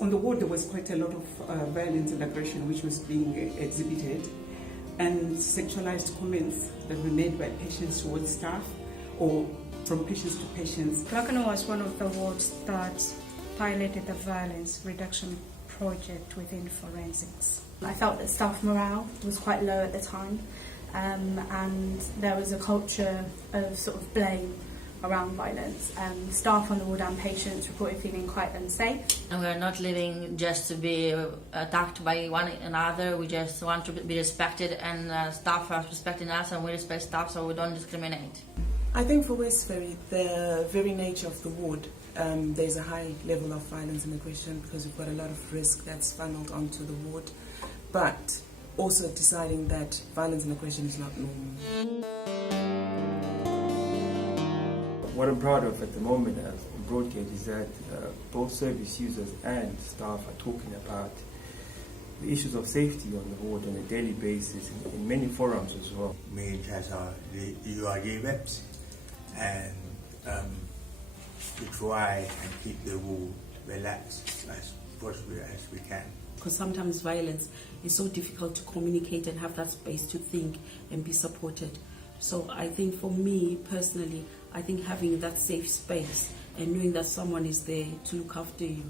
On the ward, there was quite a lot of violence and aggression which was being exhibited, and sexualized comments that were made by patients towards staff or from patients to patients. Bracknell was one of the wards that piloted the violence reduction project within forensics. I felt that staff morale was quite low at the time, and there was a culture of sort of blame around violence. Staff on the ward and patients reported feeling quite unsafe. And we're not living just to be attacked by one another. We just want to be respected, and staff are respecting us, and we respect staff, so we don't discriminate. I think for West Ferry, the very nature of the ward, there's a high level of violence and aggression because we've got a lot of risk that's funneled onto the ward, but also deciding that violence and aggression is not normal. What I'm proud of at the moment as Broadgate is that both service users and staff are talking about the issues of safety on the ward on a daily basis in many forums as well. Me as the URG reps, and we try and keep the ward relaxed as possibly as we can. Because sometimes violence is so difficult to communicate and have that space to think and be supported. So I think for me personally, I think having that safe space and knowing that someone is there to look after you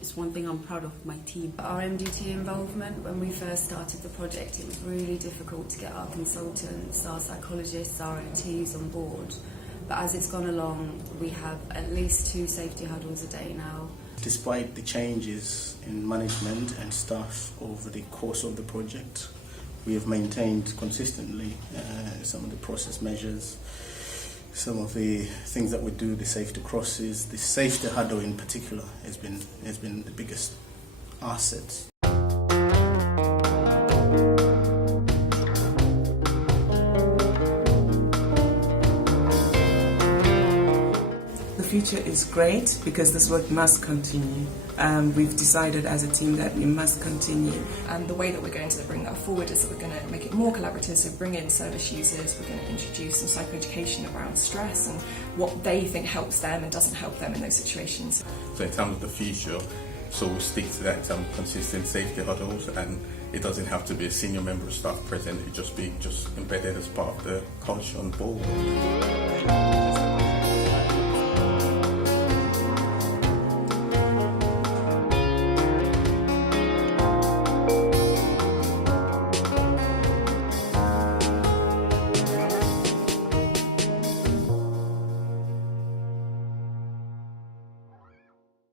is one thing I'm proud of my team. Our MDT involvement, when we first started the project, it was really difficult to get our consultants, our psychologists, our OTs on board. But as it's gone along, we have at least 2 safety huddles a day now. Despite the changes in management and staff over the course of the project, we have maintained consistently some of the process measures, some of the things that we do, the safety crosses, the safety huddle in particular has been the biggest asset. The future is great because this work must continue. We've decided as a team that we must continue. And the way that we're going to bring that forward is that we're going to make it more collaborative, so bring in service users, we're going to introduce some psychoeducation around stress and what they think helps them and doesn't help them in those situations. So in terms of the future, so we'll stick to that consistent safety huddles, and it doesn't have to be a senior member of staff present, it just be embedded as part of the culture on board.